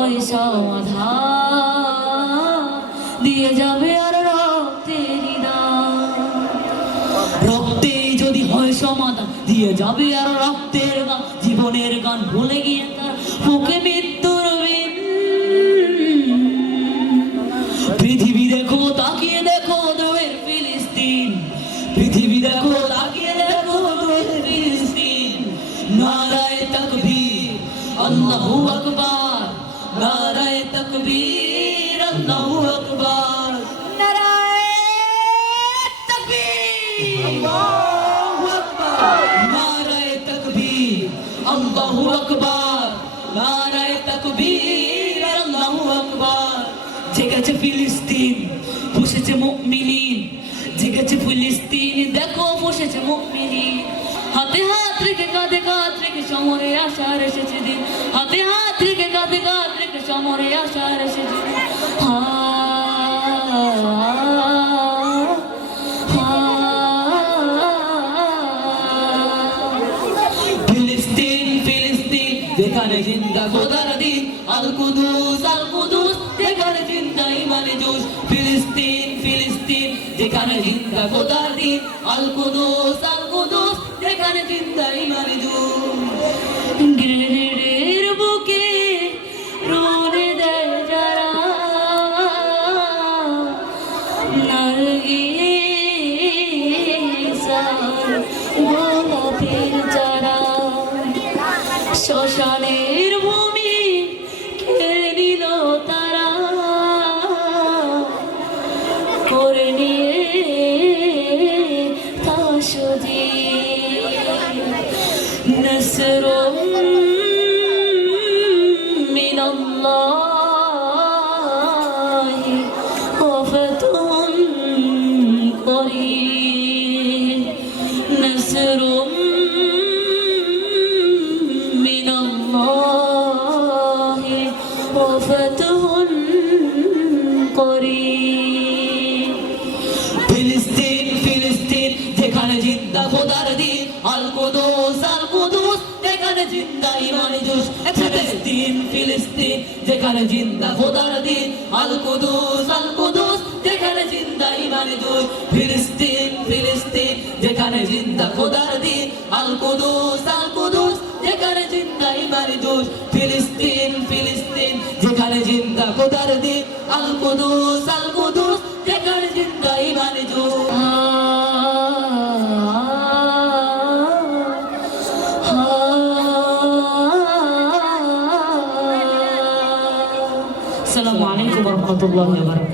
হয় সমাধান, দিয়ে যাবে আর রক্তের দান। রক্তে যদি হয় সমাধান, দিয়ে যাবে আর রক্তের গান। জীবনের গান ভুলে গিয়ে তার বুকে মৃত্যুর বিন। পৃথিবী দেখো, তাকিয়ে দেখো দ্রোহের ফিলিস্তিন। পৃথিবী দেখো, তাকিয়ে দেখো দ্রোহের ফিলিস্তিন। নারায়ে তাকবীর, আল্লাহু আকবার। নারায়ে তাকবীর, আল্লাহু আকবার। নারায়ে তাকবীর, আল্লাহু আকবার। নারায়ে তাকবীর, আল্লাহু আকবার। নারায়ে তাকবীর, আল্লাহু আকবার। জেগেছে ফিলিস্তিন, বসেছে মুমিনিন। জেগেছে ফিলিস্তিন, দেখো বসেছে মুমিনিন। হাতে হাত রেখে, কাঁধে কাঁধ রেখে সমরে আসার এসেছে দিন। হাতে হাত রেখে, কাঁধে কাঁধ রেখে সমরে আসার এসেছে দিন। ফিলিস্তিন ফিলিস্তিন, যেখানে জিন্দা খোদার দিন। আল কুদুস আল কুদুস, যেখানে জিন্দা ইমানে জোশ। ফিলিস্তিন ফিলিস্তিন, যেখানে জিন্দা খোদার দিন। আল কুদুস আল কুদুস, যেখানে জিন্দা ইমানে জোশ। গ্রেনেডের বুকে রোনে দেয় যারা, নারগিস আর গোলাপের চারা। শ্মশানের ভূমি কেড়ে নিল তারা, করে নিয়ে তা সুজি। নসরুম মিনাল্লাহি ওয়া ফাতহুন করিম। নসরুম মিনাল্লাহি ওয়া ফাতহুন করিম। ফিলিস্তিন ফিলিস্তিন, যেখানে জিন্দা খোদার দিন। আল কুদুস আল কুদুস, যেখানে জিন্দা ইমানে জোশ। ফিলিস্তিন ফিলিস্তিন, যেখানে জিন্দা খোদার দিন। আল কুদুস আল কুদুস, যেখানে জিন্দা ইমানে জোশ। ফিলিস্তিন ফিলিস্তিন, যেখানে জিন্দা খোদার দিন। আল কুদুস আল কুদুস, যেখানে জিন্দা ইমানে জোশ। ফিলিস্তিন ফিলিস্তিন, যেখানে জিন্দা খোদার দিন। আল কুদুস আল কুদুস, যেখানে জিন্দা ইমানে জোশ। আসসালামু আলাইকুম ওয়া রাহমাতুল্লাহি ওয়া বারাকাতুহু।